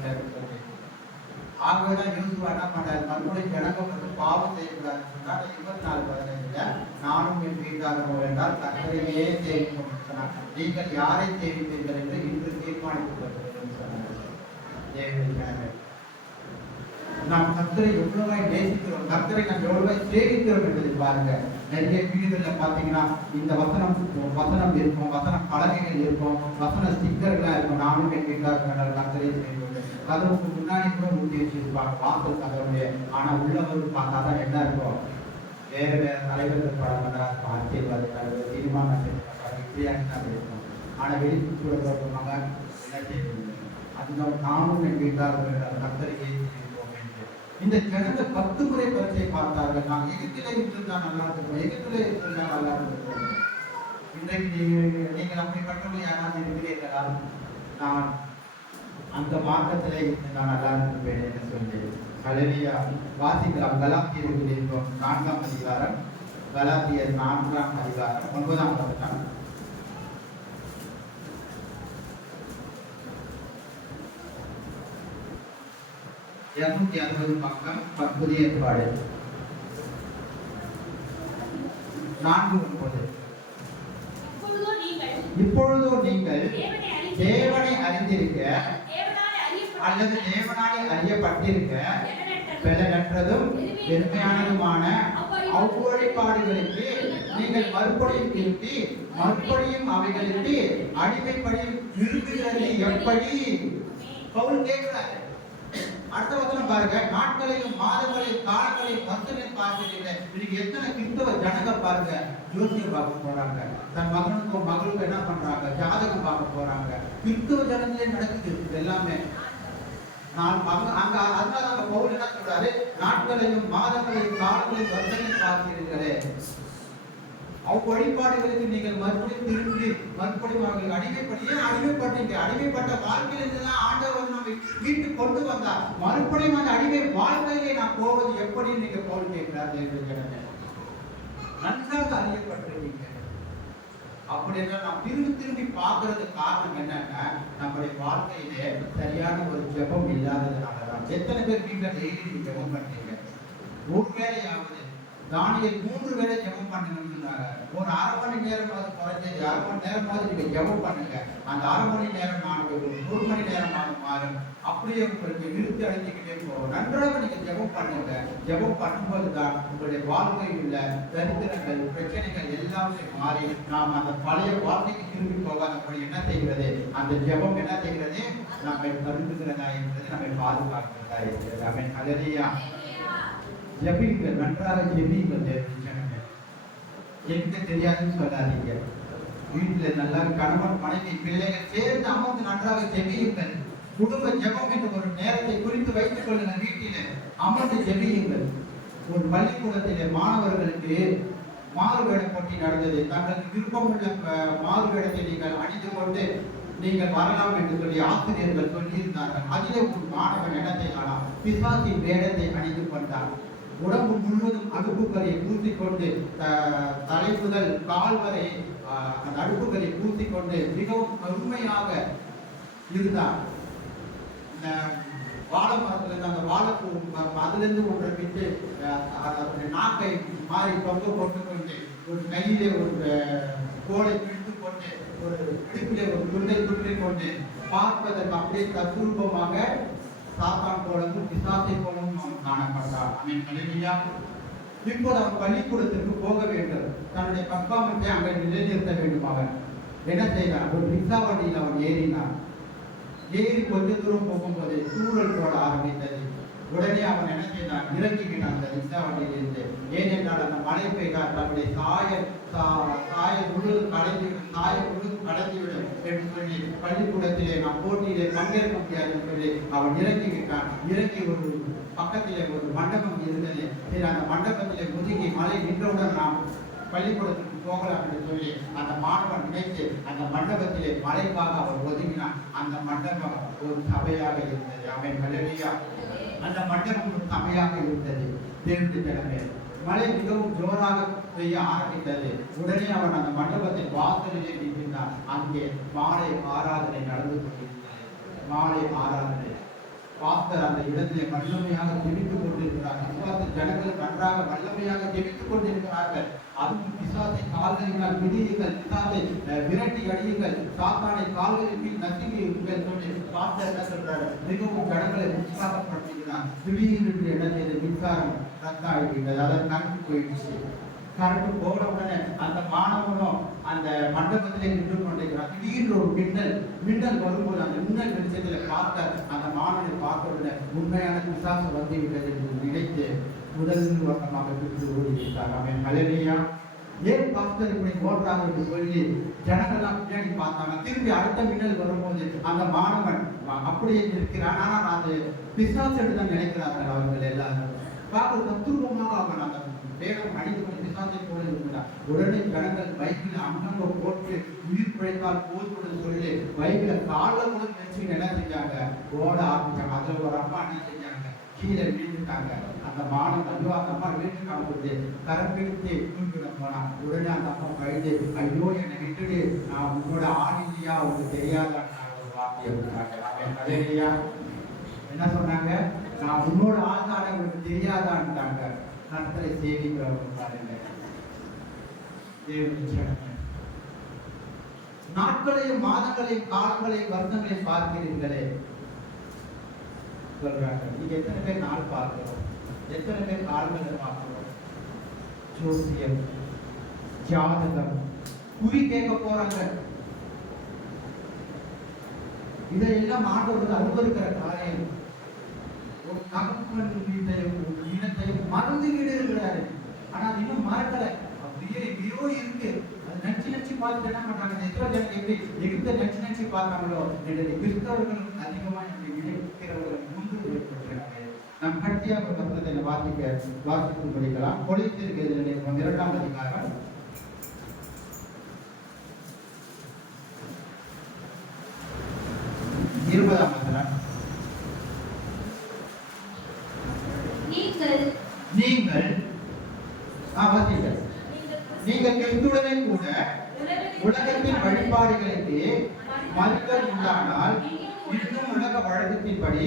ஆகவேதான் யூசுவா என்ன பண்றாரு? நம்முடைய ஜனங்க பாவம் செய்யக்கூடாதுன்னு சொன்னார். 24:15 நானும் என் வீட்டாரும் என்றால் கர்த்தரையே சேவிப்போம் சொன்னார். நீங்கள் யாரை சேவிப்பீர்கள் என்று இன்று தீர்மானித்து சொன்னார். நாம் கர்த்தரை எவ்வளவாய் நேசிக்கிறோம், கர்த்தரை நாம் எவ்வளவாய் சேவிக்கிறோம் என்பதை பாருங்க. நிறைய வீடுகளில் பார்த்தீங்கன்னா இந்த வசனம் இருக்கும், வசன பலகைகள் இருக்கும், வசன ஸ்டிக்கர்களாக இருக்கும். நானும் என் வீட்டார்கள் கர்த்தரை செய்வோம். கதவுக்கு முன்னாடி கூட ஊட்டி வச்சிருப்பாங்க வாசல் கதவுடைய. ஆனால் உள்ளவர்கள் பார்த்தா தான் என்ன இருக்கும், வேற வேற தலைவர்கள் படம் அரசியல்வாதி தலைவர் தீர்மானம் இப்படியாக தான் இருக்கும். ஆனால் வெளிச்சூழல் மகன் என்ன செய்வது, அதுதான் நானும் என் வீட்டார்கள் கர்த்தரையே செய்வோம் என்று. இந்த ஜனங்கள் 10 முறை பரிசை பார்த்தார்கள். நான் எகிப்திலே இருந்தா நல்லா இருக்கும், எகிப்திலே இருந்தா நல்லா இருக்கும். இன்றைக்கு நீங்கள் அப்படிப்பட்டவர்கள் யாராவது இருக்கிறீர்களா? நான் அந்த மாற்றத்திலே நான் நல்லா இருப்பேன் என்று சொல்லி ஹல்லேலூயா. வாசிக்கலாம். கலாத்தியருக்கு இருக்கும் 4ஆம் அதிகாரம், கலாத்தியர் 4ஆம் அதிகாரம் 9ஆம் வசனம். பக்கம் புதிய ஏற்பாடு 4:9. இப்பொழுதோ நீங்கள் தேவனை அறிந்திருக்க அல்லது தேவனாலே அறியப்பட்டிருக்க பெலனற்றதும் பெருமையானதுமான அவ்வழிபாடுகளுக்கு நீங்கள் மறுபடியும் திருப்பி மறுபடியும் அவைகளுக்கு அடிமைப்படி விரும்புகிறது எப்படி? பவுல் கேட்கிறார். அடுத்த வசனம் பாருங்க. நாட்களையும் மாதங்களையும் காலங்களையும் வருஷங்களையும் பார்க்கிறீர்கள். இன்னைக்கு எத்தனை கிறிஸ்தவ ஜனங்க பாருங்க, ஜோசியம் பார்க்க போறாங்க, தன் மகனுக்கும் மகளுக்கும் என்ன பண்றாங்க, ஜாதகம் பார்க்க போறாங்க. கிறிஸ்தவ ஜனங்களே நடக்குது எல்லாமே. அதனால பவுல் என்ன சொல்றாரு, நாட்களையும் மாதங்களையும் காலங்களையும் வருஷங்களையும் பார்க்கிறீர்களே, வழிபாடுகளுக்கு நீங்கள் மறுபடியும் திரும்பி மறுபடியும் அவங்களுக்கு அடிமைப்பட்டீங்க. அடிமைப்பட்ட வாழ்க்கையிலிருந்து ஆண்டவர் நம்மை வீட்டு கொண்டு வந்தார். மறுபடியும் அந்த அடிமை வாழ்க்கையிலே நான் போவது எப்படி நீங்க போல் கேட்கிறார்கள். நன்றாக அறியப்பட்டிருக்கீங்க. அப்படின்னா நாம் திரும்பி பார்க்கறதுக்கு காரணம் என்னன்னா, நம்முடைய வாழ்க்கையிலே சரியான ஒரு ஜெபம் இல்லாததுனாலதான். எத்தனை பேர் வீட்டில் டெய்லி ஜெபம் பண்றீங்க? ஒரு வேலையாவது தானியேல் 3 வேளை ஜெபம் பண்ணுங்கன்னு சொன்னாங்க. ஒரு 1/2 மணி நேரமாவது குறைஞ்சது 1/2 மணி நேரமாவது நீங்க ஜெபம் பண்ணுங்க. அந்த 1/2 மணி நேரம் 1 மணி நேரமாக மாறும். அப்படியே உங்களுக்கு விருத்தி அடைஞ்சிக்கிட்டே போகும். நன்றாக நீங்க ஜெபம் பண்ணுங்க. ஜெபம் பண்ணும்போது தான் உங்களுடைய வாழ்க்கையில் உள்ள தரித்திரங்கள், பிரச்சனைகள் எல்லாமே மாறி நாம் அந்த பழைய வாழ்க்கைக்கு திரும்பி போகாதபடி என்ன செய்கிறது, அந்த ஜெபம் என்ன செய்கிறது, நம்மை தடுக்குகிறதா என்பது, நம்மை பாதுகாக்கிறதா இருக்கிறது. ஆமென். ஹல்லேலூயா. ஜெபிங்கள், நன்றாக ஜெபிங்கள். எனக்கு தெரியாதுன்னு சொல்லாதீங்க. வீட்டில் நல்லா கணவன் மனைவி பிள்ளைகள் சேர்ந்து அமர்ந்து நன்றாக ஜெபியுங்கள். குடும்ப ஜெபம் என்று ஒரு நேரத்தை குறித்து வைத்துக் கொள்ளுங்கள். வீட்டிலே அமர்ந்து ஜெபியுங்கள். ஒரு பள்ளிக்கூடத்திலே மாணவர்களுக்கு மாறுவேட போட்டி நடந்தது. தங்களுக்கு விருப்பமுள்ள மாறுவேடத்தை நீங்கள் அணிந்து கொண்டு நீங்கள் வரலாம் என்று சொல்லி ஆசிரியர்கள் சொல்லியிருந்தார்கள். அதிலே ஒரு மாணவன் என்ன செய்யலாம், பிசாசின் வேடத்தை அணிந்து கொண்டார். உடம்பு முழுவதும் அடுப்புகளை பூசிக்கொண்டு தலை முதல் கால் வரை அந்த அடுப்புகளை பூசிக்கொண்டு மிகவும் கருமையாக இருந்தார். வாழை மரத்திலிருந்து அந்த வாழைப்பூ அதிலிருந்து ஒன்றை விட்டு நாக்கை மாறி தொங்க போட்டுக்கொண்டு ஒரு கையிலே ஒரு கோலை பிடித்து கொண்டு ஒரு இடுப்பிலே ஒரு துண்டை துற்றி கொண்டு பார்ப்பதற்கு அப்படியே தத்ரூபமாக சாத்தான் போலவும் பிசாசை போலவும் அவன் காணப்பட்டார். ஆமென். ஹல்லேலூயா. இப்போது அவன் பள்ளிக்கூடத்திற்கு போக வேண்டும். தன்னுடைய பர்ஃபார்மன்ஸை அங்கே நிலைநிறுத்த வேண்டும். அவன் என்ன செய்தான், ஒரு ரிக்ஷா வண்டியில் அவன் ஏறினான். ஏறி கொஞ்ச தூரம் போகும்போது தூறல் போட ஆரம்பித்தது. உடனே அவன் என்ன செய்தான், இறங்கிவிட்டான் அந்த ரிக்ஷா வண்டியிலிருந்து. ஏனென்றால் அந்த மழை பெய்தால் தன்னுடைய சாய முழுவதும் கலைந்துவிடும் என்று சொல்லி பள்ளிக்கூடத்திலே நாம் போட்டியிலே பங்கேற்க முடியாது சொல்லி அவன் இறங்கிவிட்டான். இறங்கி ஒரு பக்கத்திலே ஒரு மண்டபம் இருந்தது. சரி, அந்த மண்டபத்திலே முதுகி மழை நின்றவுடன் நாம் பள்ளிக்கூடத்துக்கு போகலாம் என்று சொல்லி அந்த மாணவன் நினைத்து அந்த மண்டபத்திலே மழைக்காக அவர் ஒதுங்கினான். அந்த மண்டபம் ஒரு சபையாக இருந்தது. அவன் ஹல்லேலூயா. அந்த மண்டபம் ஒரு சபையாக இருந்தது. தேவனுடைய கிழமை மழை மிகவும் ஜோராக பெய்ய ஆரம்பித்தது. உடனே அவன் அந்த மண்டபத்தின் வாசலிலே நின்றான். அங்கே மாலை ஆராதனை நடந்து கொண்டிருந்தது. மாலை ஆராதனை பாஸ்டர் அந்த இடத்திலே வல்லமையாக பிடித்துக் கொண்டிருக்கிறார். விசுவாச ஜனங்கள் நன்றாக வல்லமையாக ஜெபித்துக் கொண்டிருக்கிறார்கள். அதுவும் பிசாசை கால்களினால் மிதியுங்கள், பிசாசை விரட்டி அடியுங்கள், சாத்தானை கால்களின் கீழ் நசுங்குங்கள் சொல்லி பாஸ்டர் என்ன சொல்றாரு? மிகவும் ஜனங்களை உற்சாகப்படுத்துகிறார். திடீரென்று என்ன செய்த மின்சாரம் ரத்தம் ஆகிவிட்டது, அதாவது கரண்ட் போயிடுச்சு. கரண்ட் போன உடனே அந்த மாணவனும் அந்த மண்டபத்திலே நின்று கொண்டிருக்கிறார். திடீர்னு ஒரு மின்னல் வரும்போது அந்த மின்னல் வெளிச்சத்தில பார்த்த அந்த மாணவனை பார்த்த உடனே உண்மையான பிசாசு வந்து விட்டது என்று நினைத்து முதல் பக்கமாக பிடித்து ஓடிவிட்டார். அவன் ஹல்லேலூயா. ஏன் பாஸ்டர் இப்படி ஓடுறாங்க என்று சொல்லி ஜனங்கள்லாம் பின்னாடி பார்த்தாங்க. திரும்பி அடுத்த மின்னல் வரும்போது அந்த மாணவன் அப்படியே இருக்கிறான். ஆனால் அது பிசாசு என்று தான் நினைக்கிறார்கள் அவர்கள் எல்லாரும். பார்க்க தத்துவமாக அவன் அந்த வேகம் அடித்து கொண்டு பிசாசை போல இருக்கிறார். உடனே ஜனங்கள் பைக்கில் அங்கங்க போட்டு உயிர் பிழைத்தால் போதுன்னு சொல்லி பைக்கில் காலில் கூட வச்சு என்ன செஞ்சாங்க? ஓட ஆரம்பிச்சாங்க. அதில் ஒரு அம்மா என்ன செஞ்சாங்க? கீழே விழுந்துட்டாங்க. அந்த மாணவன் ஐயோ அந்த அம்மா வீட்டுக்கான போது கரம் பிடித்து தூக்கிட போனான். உடனே அந்த அம்மா கழுது ஐயோ என்னை விட்டுடு, நான் உங்களோட ஆள் இல்லையா, உங்களுக்கு தெரியாதான்னு ஒரு வார்த்தையை விட்டாங்க. என்ன சொன்னாங்க? நான் உன்னோட ஆள் தானே, உங்களுக்கு தெரியாதான்ட்டாங்க. கர்த்தரை சேவிக்கிறவங்க நாட்களையும் மாதங்களையும் காலங்களையும் வருடங்களையும் பார்க்கிறீர்களே சொல்றாங்க. நீங்க எத்தனை பேர் நாள் பார்க்கிறோம்? எத்தனை பேர் காலங்களை பார்க்கிறோம்? ஜோசியம், ஜாதகம், குறி கேட்க போறாங்க. இதையெல்லாம் ஆண்டவர்கள் அனுபவிக்கிற காரியம். ஒரு தகப்பன் வீட்டையும் இனத்தையும் மறந்து வீடு இருக்கிறாரு. ஆனா அது இன்னும் மறக்கலை. அப்படியே எங்கேயோ இருக்கு. அது நச்சு பார்த்து என்ன பண்றாங்க? எத்தனை எப்படி எகிப்தை நச்சு பார்த்தாங்களோ கிறிஸ்தவர்கள் அதிகமா இருக்கிறவர்கள் முன்பு ஏற்படுகிறாங்க. நம் கட்டியாக ஒரு வசனத்தை வாசித்து முடிக்கலாம். கொலைத்திற்கு எதிரிலே 2ஆம் அதிகாரம் 20ஆம் வசனம். நீங்கள் கிறிஸ்துவுடனே கூட உலகத்தின் வழிபாடுகளுக்கு மறுத்தல் உண்டானால் இன்னும் உலக வழக்கத்தின்படி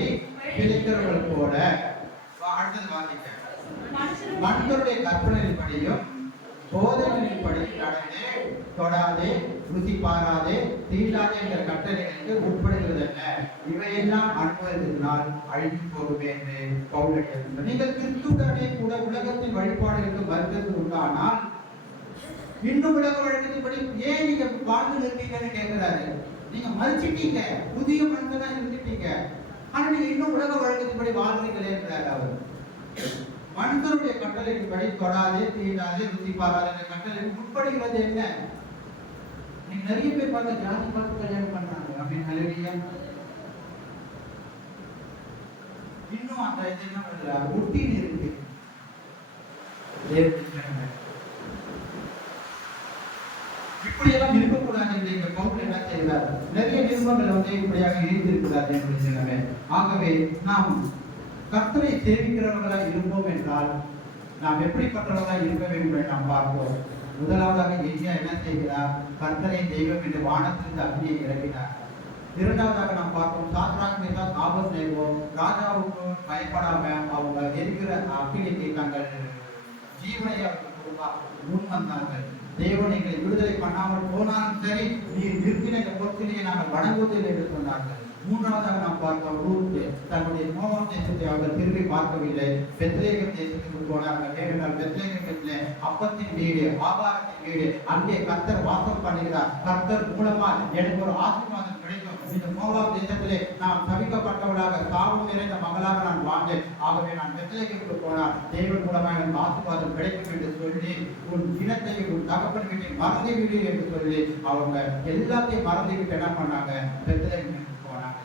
பிழைக்கிறவர்கள் போல. அடுத்தது வாசிக்க. மனிதருடைய கற்பனையின்படியும் போதனையின்படி நடந்து தொடாதே, ருசி பாராதே, தீண்டாதே என்ற கட்டளைகளுக்கு உட்படுகிறது என்ன? இவையெல்லாம் அனுபவத்தினால் அழிந்து போகுமே என்று பவுல் எழுதுகிறார். நீங்கள் கிறிஸ்துவுடனே கூட உலகத்தின் வழிபாடுகளுக்கு மறுத்தல் உண்டானால் இன்னும் உலக வழக்கத்தின்படி ஏன் நீங்க வாழ்ந்து இருக்கீங்கன்னு கேட்கிறாரு. நீங்க மறுச்சிட்டீங்க, புதிய மனிதனா இருந்துட்டீங்க, ஆனா நீங்க இன்னும் உலக வழக்கத்தின்படி வாழ்றீங்களே என்றார் அவர். மனிதருடைய கட்டளையின்படி தொடாதே, தீண்டாதே, ருசி பாராதே என்ற கட்டளைக்கு உட்படுகிறது என்ன? நீங்க நிறைய பேர் பார்த்து ஜாதி பார்த்து கல்யாணம் பண்றாங்க. அப்படின்னு ஹல்லேலூயா. இன்னும் அந்த இது என்ன பண்றாரு? ஒட்டின்னு இருக்கு. இப்படியெல்லாம் இருக்கக்கூடாது என்று இந்த பவுல் என்ன செய்கிறார்? நிறைய நிறுவனங்கள் இப்படியாக எழுதியிருக்கிறார் என்று. ஆகவே நாம் கர்த்தரை சேவிக்கிறவர்களாக இருப்போம் என்றால் நாம் எப்படிப்பட்டவர்களாக இருக்க வேண்டும் என்று நாம் பார்ப்போம். முதலாவதாக எலியா என்ன செய்கிறார்? கர்த்தரை தெய்வம் என்று வானத்திலிருந்து அக்னியை இறக்கினார். இரண்டாவதாக நாம் பார்ப்போம், சாத்ராக் மேஷாக் ஆபேத்நேகோ ராஜாவுக்கு பயப்படாம அவங்க எரிகிற அக்னிக்கு தங்கள் ஜீவனை அவர்கள் முன் வந்தார்கள். தேவன் எங்களை விடுதலை பண்ணாமல் போனாலும் சரி, நீர் நிற்கிற பொருட்களையே நாங்கள் வணங்குவதில்லை என்று சொன்னார்கள். மூன்றாவதாக நாம் பார்த்தோம், ரூத் தன்னுடைய மோவாப் தேசத்தை அவர்கள் திரும்பி பார்க்கவில்லை, பெத்லேகேம் தேசத்துக்கு போனார்கள். ஏனென்றால் பெத்லேகேமிலே அப்பத்தின் வீடு, ஆகாரத்தின் வீடு, அங்கே கர்த்தர் வாசம் பண்ணுகிறார். கர்த்தர் மூலமா எனக்கு ஒரு ஆசீர்வாதம் கிடைக்கும். இந்த மோவாப் தேசத்திலே நாம் தவிக்கப்பட்டவர்களாக சாபம் நிறைந்த மகளாக நான் வாழ்ந்தேன். ஆகவே நான் பெத்லேகேமுக்கு போனால் தேவன் மூலமா எனக்கு ஆசீர்வாதம் கிடைக்கும் என்று சொல்லி, உன் இனத்தையும் உன் தகப்பன் வீட்டை மறந்து விடு என்று சொல்லி அவங்க எல்லாத்தையும் மறந்து விட்டு என்ன பண்ணாங்க? பெத்லேகேமுக்கு போனாங்க.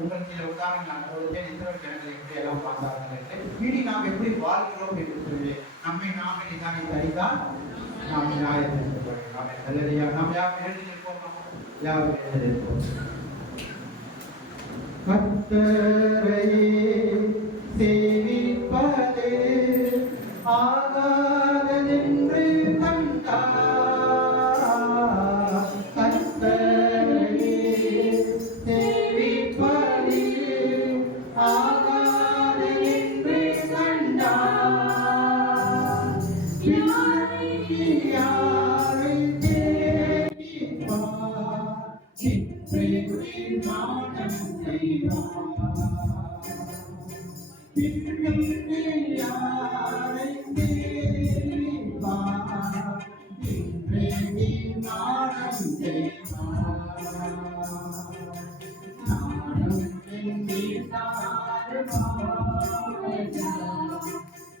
உங்களுக்கு சில உதாரணங்கள் நான் சொல்லுவேன். இஸ்ரவேல் ஜனங்கள் எப்படி எல்லாம் பார்த்தார்கள், இனி நாம் எப்படி வாழ்கிறோம் என்று சொல்லி நம்மை நாமே நிதானி தரித்தால் நாம் நியாயப்படுகிறோம். அல்லது நாம் யாரும் எழுதியிருப்போம், யாரும் எழுதியிருப்போம். கர்த்தரையே சேவிப்பது ஆகாதென்று கண்டார். சேவிப்பது ஆகாதென்று கண்டார்.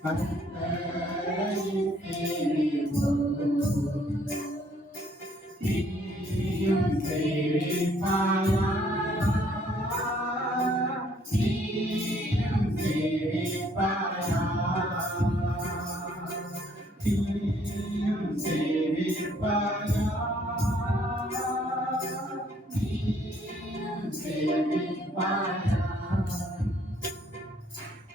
கர்த்தரையும் சேவிப்போம். நீயும் சேவிப்பாயா? நீயும் சேவிப்பாயா? நீயும் சேவிப்பாயா?